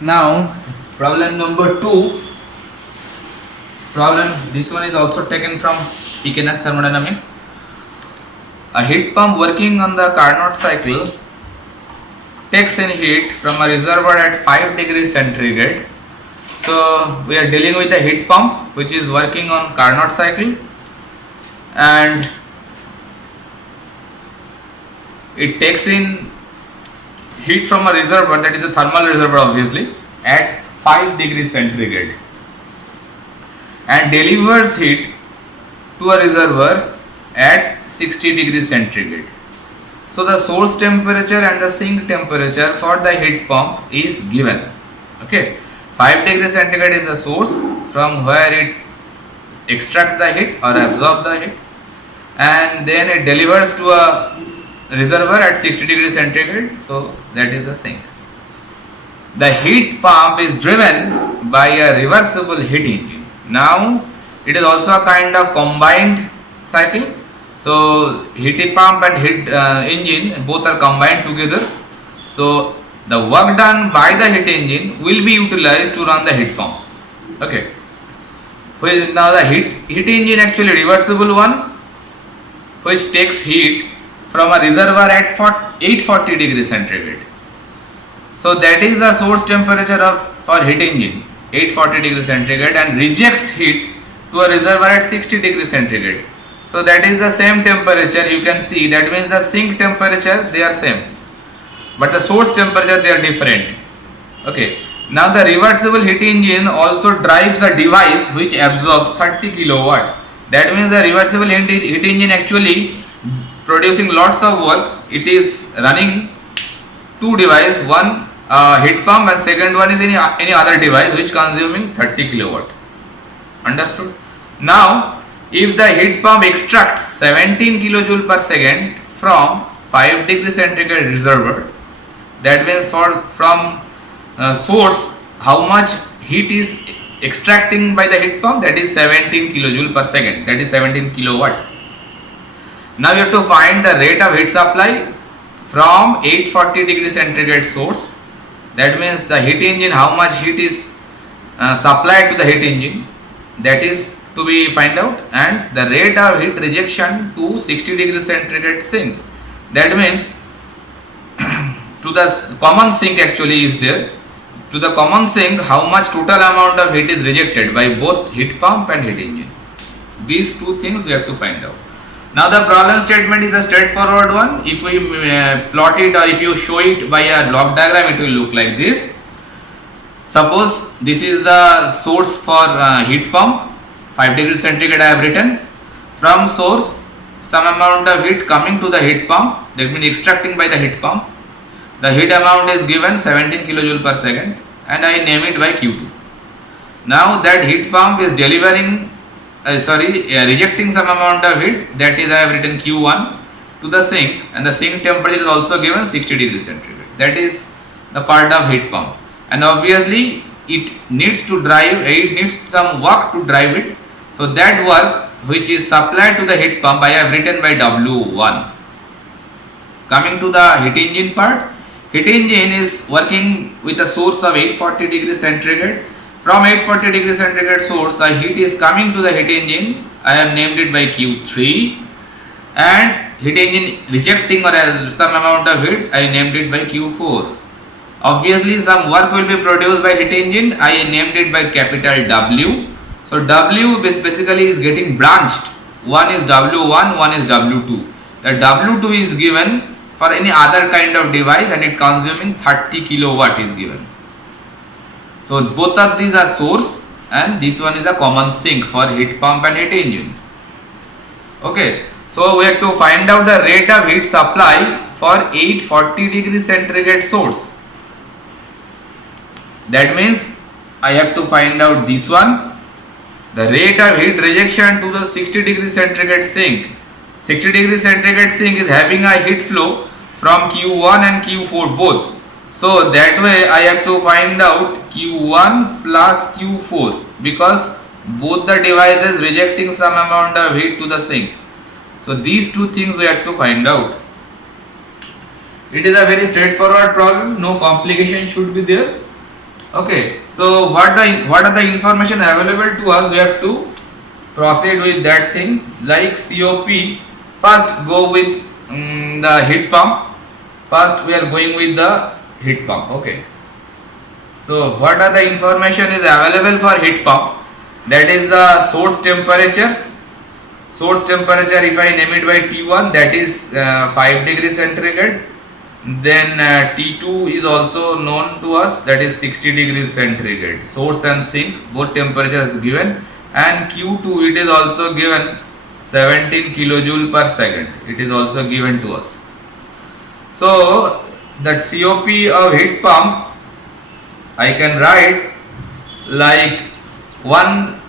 Now, problem number 2. This one is also taken from Pekenath Thermodynamics. A heat pump working on the Carnot cycle takes in heat from a reservoir at 5 degrees centigrade. So, we are dealing with a heat pump which is working on Carnot cycle, and it takes in heat from a reservoir, that is a thermal reservoir obviously, at 5 degrees centigrade, and delivers heat to a reservoir at 60 degrees centigrade. So the source temperature and the sink temperature for the heat pump is given. Okay, 5 degrees centigrade is the source from where it extract the heat or absorb the heat, and then it delivers to a reservoir at 60 degrees centigrade. So that is the sink. The heat pump is driven by a reversible heat engine. Now it is also a kind of combined cycle. So heat pump and heat engine both are combined together. So the work done by the heat engine will be utilized to run the heat pump. Okay. Now the heat engine actually reversible one, which takes heat from a reservoir at 840 degrees centigrade. So that is the source temperature of for heat engine, 840 degrees centigrade, and rejects heat to a reservoir at 60 degrees centigrade. So that is the same temperature. You can see that means the sink temperature they are same, but the source temperature they are different. Okay. Now the reversible heat engine also drives a device which absorbs 30 kilowatt. That means the reversible heat engine actually producing lots of work. It is running two devices, one heat pump and second one is any other device which consuming 30 kilowatt. Understood? Now if the heat pump extracts 17 kilojoule per second from 5 degree centigrade reservoir, that means from source how much heat is extracting by the heat pump, that is 17 kilojoule per second, that is 17 kilowatt. Now you have to find the rate of heat supply from 840 degree centigrade source. That means the heat engine, how much heat is supplied to the heat engine, that is to be find out, and the rate of heat rejection to 60 degree centigrade sink. That means to the common sink actually is there. To the common sink, how much total amount of heat is rejected by both heat pump and heat engine. These two things we have to find out. Now the problem statement is a straightforward one. If we plot it or if you show it by a block diagram, it will look like this. Suppose this is the source for heat pump, 5 degrees centigrade I have written. From source, some amount of heat coming to the heat pump, that means extracting by the heat pump. The heat amount is given 17 kilojoule per second and I name it by Q2. Now that heat pump is delivering rejecting some amount of heat, that is I have written Q1 to the sink, and the sink temperature is also given 60 degrees centigrade. That is the part of heat pump, and obviously it needs some work to drive it. So that work which is supplied to the heat pump I have written by W1. Coming to the heat engine part, heat engine is working with a source of 840 degrees centigrade. From 840 degree centigrade source, the heat is coming to the heat engine. I have named it by Q3, and heat engine rejecting or some amount of heat, I named it by Q4. Obviously, some work will be produced by heat engine. I named it by capital W. So W basically is getting branched. One is W1, one is W2. The W2 is given for any other kind of device, and it consuming 30 kilowatt is given. So both of these are source, and this one is a common sink for heat pump and heat engine. Okay, so we have to find out the rate of heat supply for 840 degree centigrade source. That means I have to find out this one, the rate of heat rejection to the 60 degree centigrade sink. 60 degree centigrade sink is having a heat flow from Q1 and Q4 both. So that way I have to find out Q1 plus Q4, because both the devices rejecting some amount of heat to the sink. So these two things we have to find out. It is a very straightforward problem, no complication should be there. Okay, so what are the information available to us? We have to proceed with that things like COP. First go with the heat pump. First we are going with the heat pump. Okay. So what are the information is available for heat pump? That is the source temperatures. Source temperature, if I name it by T1, that is 5 degrees centigrade. Then T2 is also known to us, that is 60 degrees centigrade. Source and sink both temperatures given, and Q2 it is also given 17 kilojoule per second. It is also given to us. So that COP of heat pump I can write like 1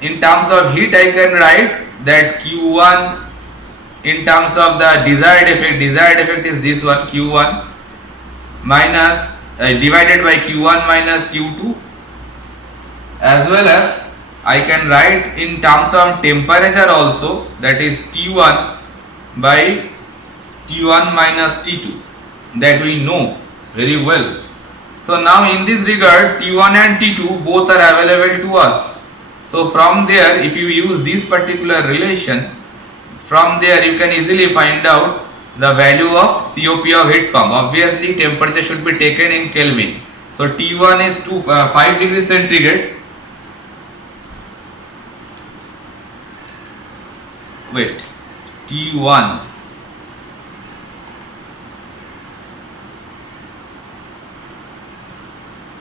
in terms of heat. I can write that Q1 in terms of the desired effect is this one, Q1 minus divided by Q1 minus Q2, as well as I can write in terms of temperature also, that is T1 by T1 minus T2, that we know very well. So now in this regard T1 and T2 both are available to us. So from there, if you use this particular relation, from there you can easily find out the value of COP of heat pump. Obviously temperature should be taken in Kelvin. So T1 is 5 degrees centigrade. Wait, T1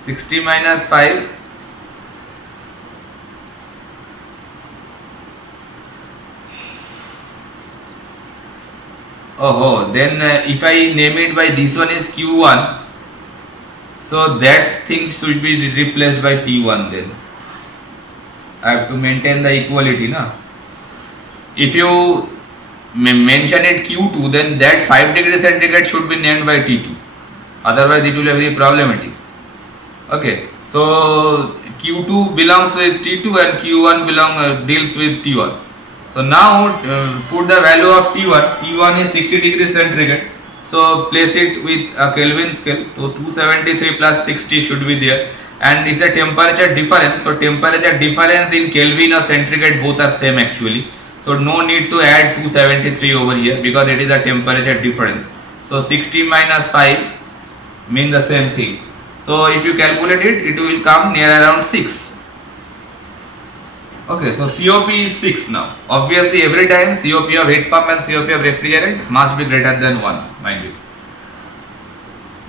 60 minus 5 then if I name it by this one is Q1, so that thing should be replaced by T1. Then I have to maintain the equality, na. If you mention it Q2, then that 5 degrees centigrade should be named by T2, otherwise it will be very problematic. Okay, so Q2 belongs with T2 and Q1 deals with T1. So now put the value of T1. T1 is 60 degrees centigrade. So place it with a Kelvin scale. So 273 plus 60 should be there. And it's a temperature difference. So temperature difference in Kelvin or centigrade both are same actually. So no need to add 273 over here because it is a temperature difference. So 60 minus 5 mean the same thing. So if you calculate it, it will come near around 6. Okay, so COP is 6 now. Obviously every time COP of heat pump and COP of refrigerant must be greater than 1, mind you.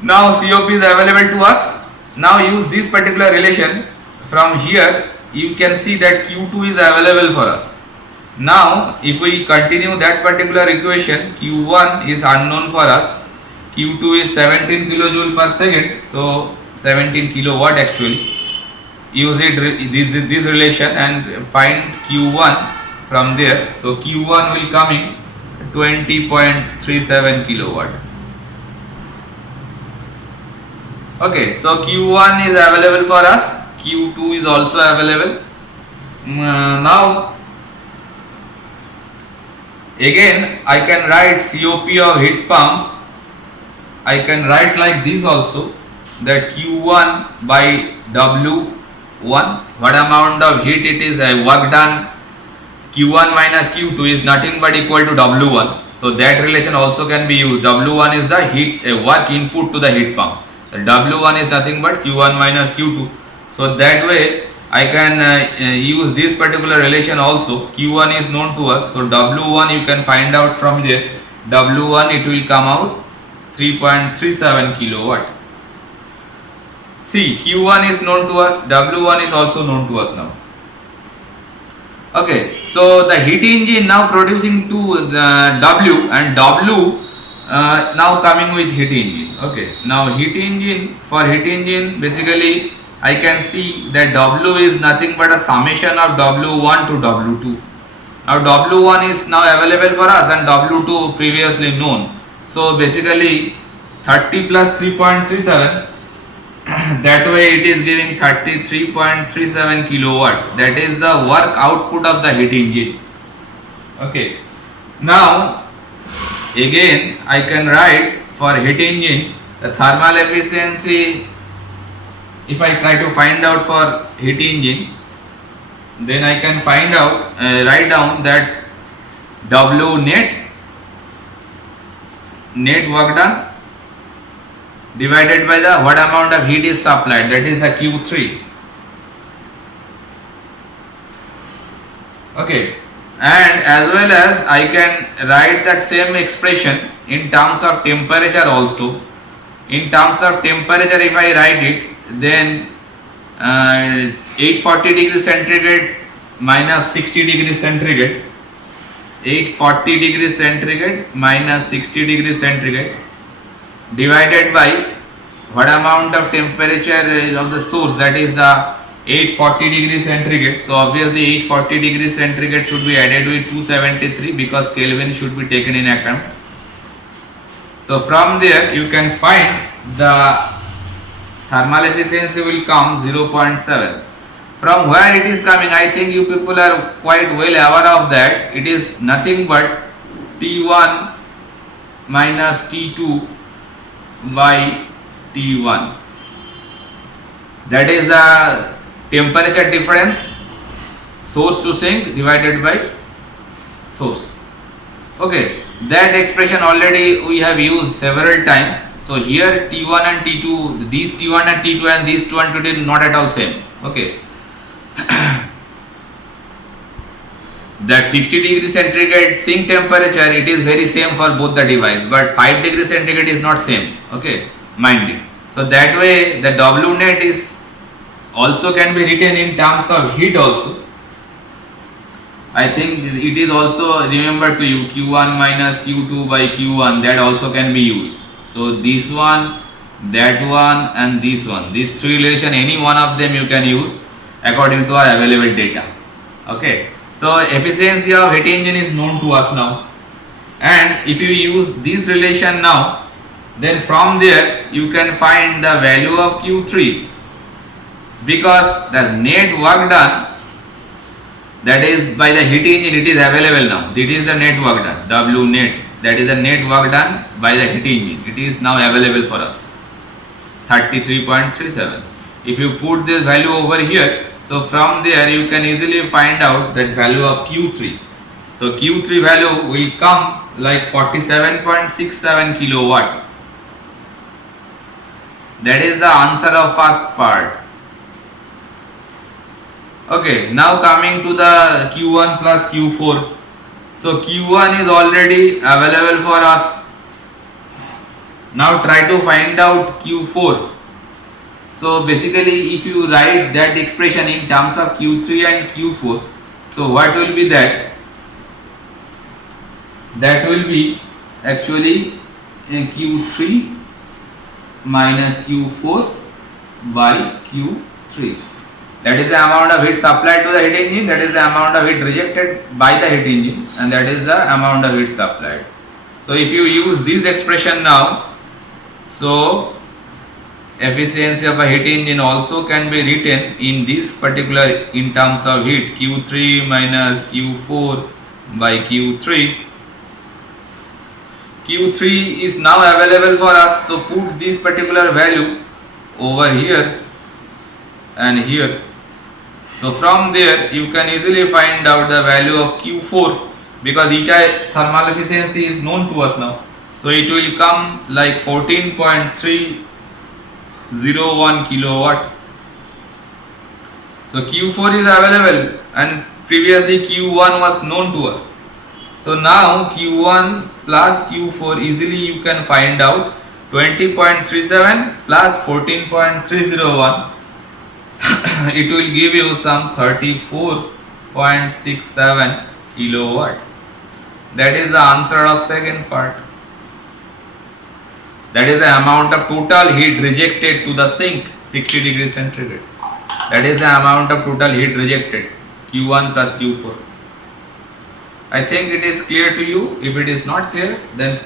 Now COP is available to us. Now use this particular relation. From here you can see that Q2 is available for us. Now if we continue that particular equation, Q1 is unknown for us. Q2 is 17 kilojoule per second. So 17 kilowatt actually. Use it this relation and find Q1 from there. So Q1 will come in 20.37 kilowatt. Okay, so Q1 is available for us. Q2 is also available. Now again I can write COP of heat pump. I can write like this also, that Q1 by W1, what amount of heat it is work done, Q1 minus Q2 is nothing but equal to W1. So that relation also can be used. W1 is the heat work input to the heat pump. The W1 is nothing but Q1 minus Q2. So that way I can use this particular relation also. Q1 is known to us. So W1 you can find out from there. W1 it will come out 3.37 kilowatt. See, Q1 is known to us, W1 is also known to us now. Okay, so the heat engine now producing to W, and W now coming with heat engine. Okay, now heat engine, for heat engine basically I can see that W is nothing but a summation of W1 to W2. Now W1 is now available for us and W2 previously known. So basically 30 plus 3.37, that way it is giving 33.37 kilowatt. That is the work output of the heat engine. Okay, now again I can write for heat engine the thermal efficiency if I try to find out for heat engine, then I can find out, write down that W net work done divided by the what amount of heat is supplied, that is the Q3. Okay, and as well as I can write that same expression in terms of temperature also. In terms of temperature, if I write it, then 840 degrees centigrade minus 60 degrees centigrade, 840 degrees centigrade minus 60 degrees centigrade divided by what amount of temperature of the source, that is the 840 degrees centigrade. So obviously 840 degrees centigrade should be added with 273 because Kelvin should be taken in account. So from there you can find the thermal efficiency will come 0.7. From where it is coming, I think you people are quite well aware of that. It is nothing but T1 minus T2 by T1. That is the temperature difference, source to sink divided by source. Okay, that expression already we have used several times. So here T1 and T2, these T1 and T2 and these T1 and T2 not at all same. Okay. That 60 degree centigrade sink temperature, it is very same for both the device, but 5 degree centigrade is not same. Okay, mind it. So that way the W net is also can be written in terms of heat also. I think it is also, remember to you, Q1 minus Q2 by Q1, that also can be used. So this one, that one and this one, these three relation, any one of them you can use according to our available data. Okay, so efficiency of heat engine is known to us now, and if you use this relation now, then from there you can find the value of Q3, because the net work done, that is by the heat engine, it is available now. This is the net work done, W net, that is the net work done by the heat engine. It is now available for us, 33.37. If you put this value over here, so from there you can easily find out that value of Q3. So Q3 value will come like 47.67 kilowatt. That is the answer of first part. Okay, now coming to the Q1 plus Q4. So Q1 is already available for us. Now try to find out Q4. So basically if you write that expression in terms of Q3 and Q4, so what will be that? That will be actually Q3 minus Q4 by Q3. That is the amount of heat supplied to the heat engine, that is the amount of heat rejected by the heat engine, and that is the amount of heat supplied. So if you use this expression now, so efficiency of a heat engine also can be written in this particular in terms of heat, Q3 minus Q4 by Q3. Q3 is now available for us, so put this particular value over here and here. So from there you can easily find out the value of Q4, because eta thermal efficiency is known to us now. So it will come like 14.301 kilowatt. So Q4 is available and previously Q1 was known to us. So now Q1 plus Q4 easily you can find out 20.37 plus 14.301. It will give you some 34.67 kilowatt. That is the answer of second part. That is the amount of total heat rejected to the sink, 60 degrees centigrade. That is the amount of total heat rejected, Q1 plus Q4. I think it is clear to you. If it is not clear, then